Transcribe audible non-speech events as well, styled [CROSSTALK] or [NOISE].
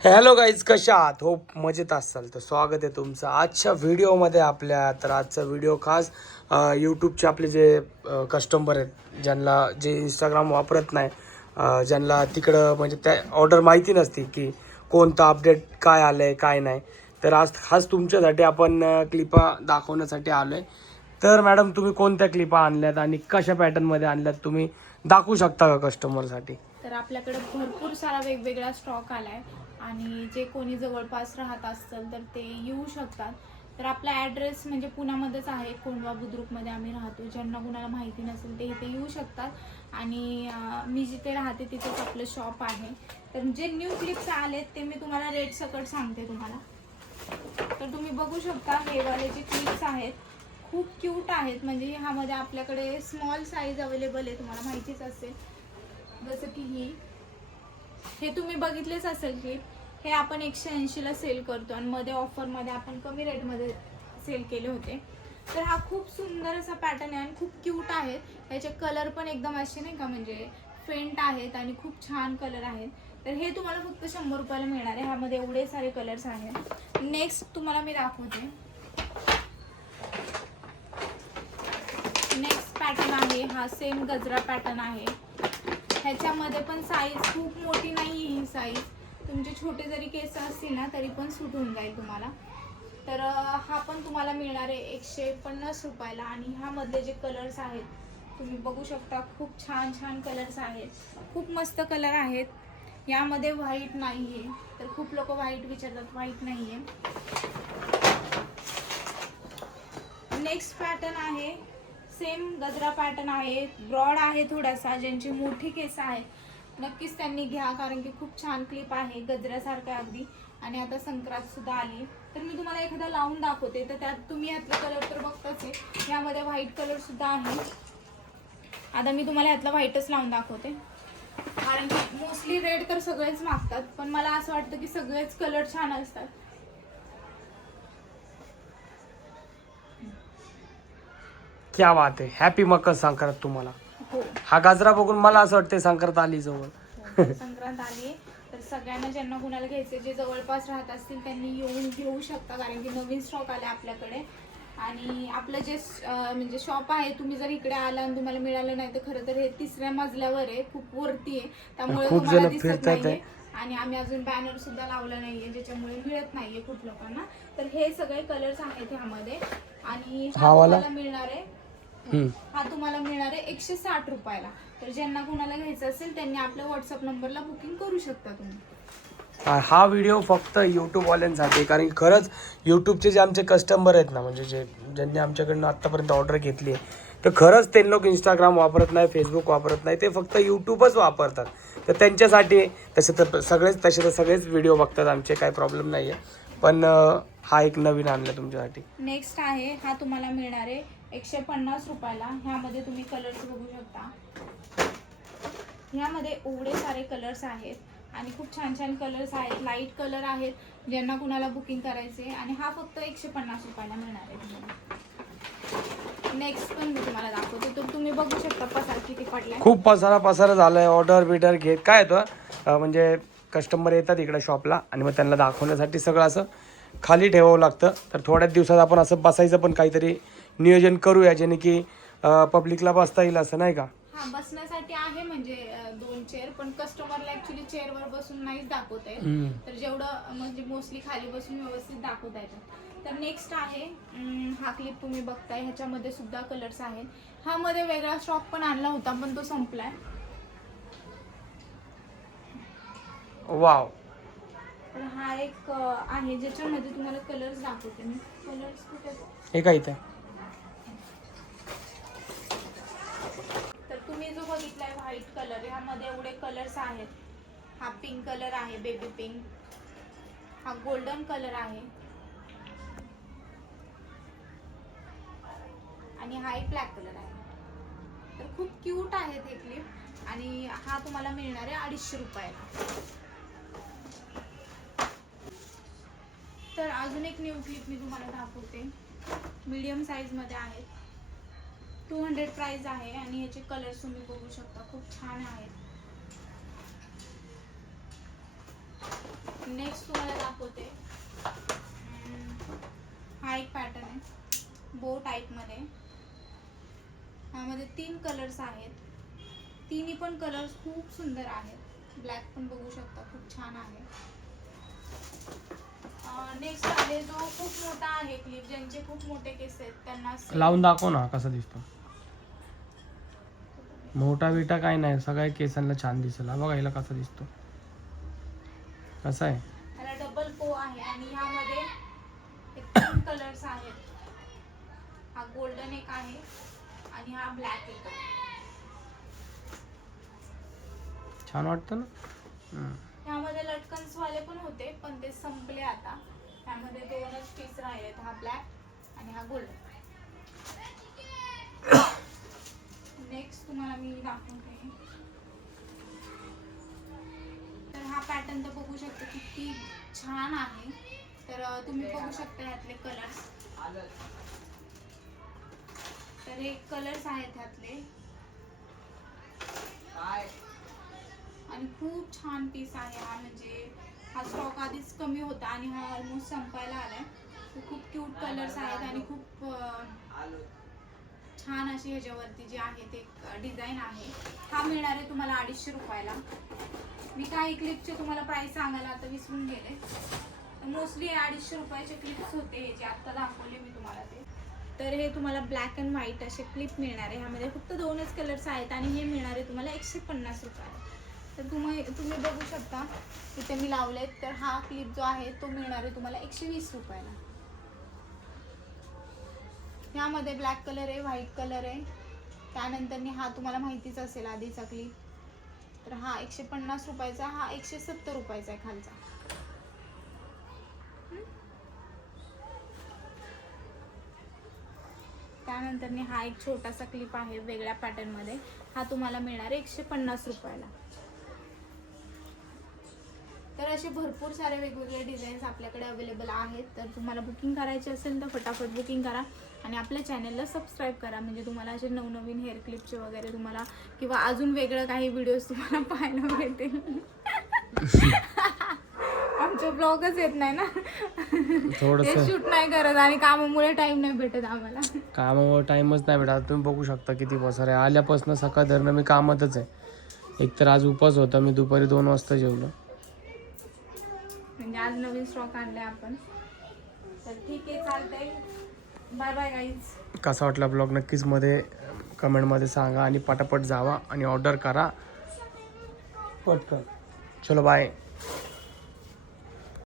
Hello guys कशा आहात? हो मजेत असाल तर स्वागत आहे तुमचं. आजच्या व्हिडिओमध्ये आपल्या तर आजचा व्हिडिओ खास यूट्यूबचे आपले जे कस्टमर आहेत ज्यांना जे इंस्टाग्राम वापरत नाही ज्यांना तिकडं म्हणजे त्या ऑर्डर माहिती नसते की कोणतं अपडेट काय आलं आहे काय नाही. तर आज खास तुमच्यासाठी आपण क्लिपा दाखवण्यासाठी आलो आहे तर मॅडम तुम्ही कोणत्या क्लिपा आणल्यात आणि कशा पॅटर्नमध्ये आणल्यात तुम्ही दाखवू शकता का कस्टमरसाठी तर आपल्याकडे भरपूर सारा वेगवेगळा स्टॉक आला आहे आणि जे कोणी जवळपास राहत असतील तर ते येऊ शकतात. तर आपला ॲड्रेस म्हणजे पुण्यामध्येच आहे कोंडवा बुद्रुकमध्ये आम्ही राहतो. ज्यांना कुणाला माहिती नसेल ते इथे येऊ शकतात. आणि मी जिथे राहते तिथेच आपलं शॉप आहे. तर जे न्यू क्लिप्स आलेत ते मी तुम्हाला रेट सकट सांगते तुम्हाला. तर तुम्ही बघू शकता हे वाले जे क्लिप्स आहेत खूप क्यूट आहेत. म्हणजे ह्यामध्ये आपल्याकडे स्मॉल साईज अवेलेबल आहे तुम्हाला माहितीच असेल. जसं की ही. हे तुम्ही बघितलेच असेल की हे आपण एकशे ऐंशीला सेल करतो आणि मध्ये ऑफरमध्ये आपण कमी रेटमध्ये सेल केले होते. तर हा खूप सुंदर असा पॅटर्न आहे आणि खूप क्यूट आहेत ह्याचे कलर पण एकदम असे नाही का म्हणजे फेंट आहेत आणि खूप छान कलर आहेत. तर हे तुम्हाला फक्त शंभर रुपयाला मिळणार आहे. ह्यामध्ये एवढे सारे कलर्स आहेत. नेक्स्ट तुम्हाला मी दाखवते. नेक्स्ट पॅटर्न आहे. हा सेम गजरा पॅटर्न आहे. ह्याच्यामध्ये पण साईज खूप मोठी नाही आहे ही साईज तुमचे छोटे जरी केस असतील ना तरी पण सूट होऊन जाईल तुम्हाला. तर हा पण तुम्हाला मिळणार आहे एकशे पन्नास रुपयाला आणि ह्यामधले जे कलर्स आहेत तुम्ही बघू शकता खूप छान छान कलर्स आहेत. खूप मस्त कलर आहेत. यामध्ये व्हाईट नाही आहे तर खूप लोक व्हाईट विचारतात व्हाईट नाही आहे नेक्स्ट पॅटर्न आहे सेम गजरा पॅटर्न आहे ब्रॉड आहे थोडासा ज्यांची मोठी केस आहेत नक्कीच त्यांनी घ्या कारण की खूप छान क्लिप आहे गजऱ्यासारखं अगदी. आणि आता संक्रांत सुद्धा आली. तर मी तुम्हाला एखादा लावून दाखवते. तर त्यात तुम्ही यातला कलर तर बघताच आहे. यामध्ये व्हाईट कलर सुद्धा आहे. आता मी तुम्हाला यातला व्हाईटच लावून दाखवते. कारण की मोस्टली रेड तर सगळेच मागतात. पण मला असं वाटतं की सगळेच कलर छान असतात. क्या बात आहे. हॅपी मकर संक्रांत तुम्हाला. हो. हा गाजरा बघून मला असं वाटतं संक्रांत आली जवळ. हो, संक्रांत आली. तर सगळ्यांना ज्यांना कुणाला घ्यायचे जे जवळपास राहत असतील त्यांनी येऊन घेऊ शकता कारण की नवीन स्टॉक आले आपल्याकडे. आणि आपलं जे स- अं, म्हणजे शॉप आहे तुम्ही जर इकडे आला आणि तुम्हाला मिळालं नाही तर खरं तर हे तिसऱ्या मजल्यावर आहे खूप वरती आहे. त्यामुळे खूप तुम्हाला जण दिसत नाहीये. आणि आम्ही अजून बॅनर सुद्धा लावला नाहीये ज्याच्यामुळे मिळत नाहीये खूप लोकांना तर हे सगळे कलर्स आहेत ह्यामध्ये. आणि हा वाला? तुम्हाला मिळणार आहे. हा तुम्हाला मिळणार आहे एकशे साठ रुपयाला. तर ज्यांना कुणाला घ्यायचं असेल त्यांनी आपल्या व्हॉट्सअप नंबरला बुकिंग करू शकता तुम्ही. हा- व्हिडिओ फक्त यूट्यूबवाल्यांसाठी कारण खरंच यूट्यूबचे जे आमचे कस्टमर आहेत ना म्हणजे जे ज्यांनी आमच्याकडनं आत्तापर्यंत ऑर्डर घेतली आहे तर खरंच ते लोक इंस्टाग्राम वापरत नाही फेसबुक वापरत नाही ते फक्त यूट्यूबच वापरतात. तर त्यांच्यासाठी तसे तर सगळेच तसे तर सगळेच व्हिडिओ बघतात आमचे काही प्रॉब्लेम नाही आहे पण हा एक नवीन आणला तुमच्यासाठी. नेक्स्ट आहे हा तुम्हाला मिळणार आहे एकशे पन्नास रुपयाला ह्यामध्ये तुम्ही कलर्स बघू शकता. ह्यामध्ये एवढे सारे कलर्स आहेत आणि खूप छान छान कलर्स आहेत लाइट कलर आहेत ज्यांना कुणाला बुकिंग करायचे आणि हा फक्त एकशे पन्नास रुपयाला मिळणार आहे तुम्हाला. नेक्स्ट पण मी तुम्हाला दाखवते. तर तुम्ही बघू शकता पसार किती पडलाय. खूप पसारा पसारा झालाय. ऑर्डर बिडर घेत काय येतं म्हणजे कस्टमर येतात इकडे शॉपला आणि मग त्यांना दाखवण्यासाठी सगळं असं खाली ठेवावं लागतं. तर थोड्याच दिवसात आपण असं बसायचं पण काहीतरी नियोजन करूया जेणे की पब्लिकला बसता येईल असं नाही का? हा बसण्यासाठी आहे म्हणजे अं, दोन चेअर पण कस्टमरला ऍक्च्युली चेअरवर बसून नाहीच दाखवता हम्म. तर जेवढं म्हणजे मोस्टली खाली बसून व्यवस्थित दाखवता येतं तर नेक्स्ट आहे अं, हा क्लिप तुम्ही बघताय ह्याच्यामध्ये सुद्धा कलर्स आहेत. ह्यामध्ये वेगळा स्टॉक पण आणला होता पण तो संपलाय. वाव तर हा एक अं, आहे ज्याच्यामध्ये तुम्हाला कलर्स दाखवते मी. कलर्स कुठे आहेत? हे काय इथे तर तुम्ही जो बघितलाय व्हाईट कलर ह्यामध्ये एवढे कलर्स आहेत. हा पिंक कलर आहे बेबी पिंक हा गोल्डन कलर आहे. आणि हा एक ब्लॅक कलर आहे. तर खूप क्यूट आहेत हे क्लिप आणि हा तुम्हाला मिळणार आहे अडीचशे रुपयाला. तर अजून एक न्यू क्लिप मी तुम्हाला दाखवते. मीडियम साईजमध्ये आहेत टू हंड्रेड प्राइस आहे आणि ह्याचे कलर्स तुम्ही बघू शकता. खूप छान आहेत. नेक्स्ट तुम्हाला दाखवते. हा एक पॅटर्न आहे. बो टाईपमध्ये ह्यामध्ये तीन कलर्स आहेत. तिन्ही पण कलर्स खूप सुंदर आहेत. ब्लॅक पण बघू शकता खूप छान आहे. नेक्स्ट आहे जो खूप मोठा आहे क्लिप ज्यांचे खूप मोठे केस आहेत त्यांना लावून दाखव ना कसा दिसतो. मोठा बिटा काय नाही सगळ्या केसांना छान दिसेल. हा बघा हिला कसा दिसतो. कसा आहे? त्याला डबल पो आहे आणि ह्यामध्ये एक कलर्स आहेत. हा गोल्डन एक आहे आणि हा ब्लॅक एक आहे. छान वाटतं ना. ह्यामध्ये लटकन्स वाले पण होते पण ते संपले आता. त्यामध्ये दोनच पीस राहिलेत हा ब्लॅक आणि हा गोल्डन नेक्स्ट तुम्हाला मी दाखवते. तर हा पॅटर्न तर बघू शकता किती छान आहे. तर तुम्ही बघू शकता ह्यातले कलर्स तर हे कलर्स आहेत ह्यातले आणि खूप छान पीस आहे हा म्हणजे हा स्टॉक आधीच कमी होता आणि हा ऑलमोस्ट संपायला आलाय. खूप क्यूट कलर्स आहेत आणि खूप छान अशी ह्याच्यावरती जी आहे ते डिझाईन आहे. हा मिळणार आहे तुम्हाला अडीचशे रुपयाला. मी काही क्लिपचे तुम्हाला प्राईस सांगायला आता विसरून गेले. मोस्टली अडीचशे रुपयाचे क्लिप्स होते हे जे आत्ता दाखवले मी तुम्हाला ते. तर हे तुम्हाला ब्लॅक अँड व्हाईट असे क्लिप मिळणार आहे. ह्यामध्ये फक्त दोनच कलर्स आहेत आणि हे मिळणार आहे तुम्हाला एकशे पन्नास रुपयाला. तर तुम्ही तुम्ही बघू शकता. इथे मी लावलेत. तर हा क्लिप जो आहे तो मिळणार आहे तुम्हाला एकशे वीस रुपयाला. ह्यामध्ये ब्लॅक कलर आहे व्हाईट कलर आहे. त्यानंतर हा तुम्हाला माहितीच असेल आधीचा क्लिप तर हा एकशे पन्नास रुपयाचा हा एकशे सत्तर रुपयाचा आहे खालचा. त्यानंतर हा एक छोटासा क्लिप आहे वेगळ्या पॅटर्नमध्ये. हा तुम्हाला मिळणार आहे एकशे पन्नास रुपयाला. तर असे भरपूर सारे वेगवेगळे डिझाईन्स आपल्याकडे अवेलेबल आहेत. तर तुम्हाला बुकिंग करायचे असेल तर फटाफट बुकिंग करा आणि आपल्या चॅनलला सबस्क्राईब करा. म्हणजे तुम्हाला असे नवनवीन हेअर क्लिपचे वगैरे तुम्हाला किंवा अजून वेगळं काही व्हिडिओज तुम्हाला [LAUGHS] पाहायला मिळतील. [LAUGHS] आमचे ब्लॉगच येत नाही ना. थोडस. ते शूट नाही करत आणि कामामुळे टाइम नाही भेटत आम्हाला. कामावर टाइमच नाही भेटत. तुम्ही बघू शकता किती बसार आहे आल्यापासून सकाळ धरणं मी कामातच आहे. एक तर आज उपास होता. मी दुपारी दोन वाजता जेवलो. म्हणजे आज नवीन स्टॉक आणलाय आपण. तर ठीक आहे चालतंय. बाय बाय गाईज कसा वाटला ब्लॉग नक्कीच मध्ये कमेंटमध्ये सांगा आणि पटापट जावा आणि ऑर्डर करा. पटकन. चलो बाय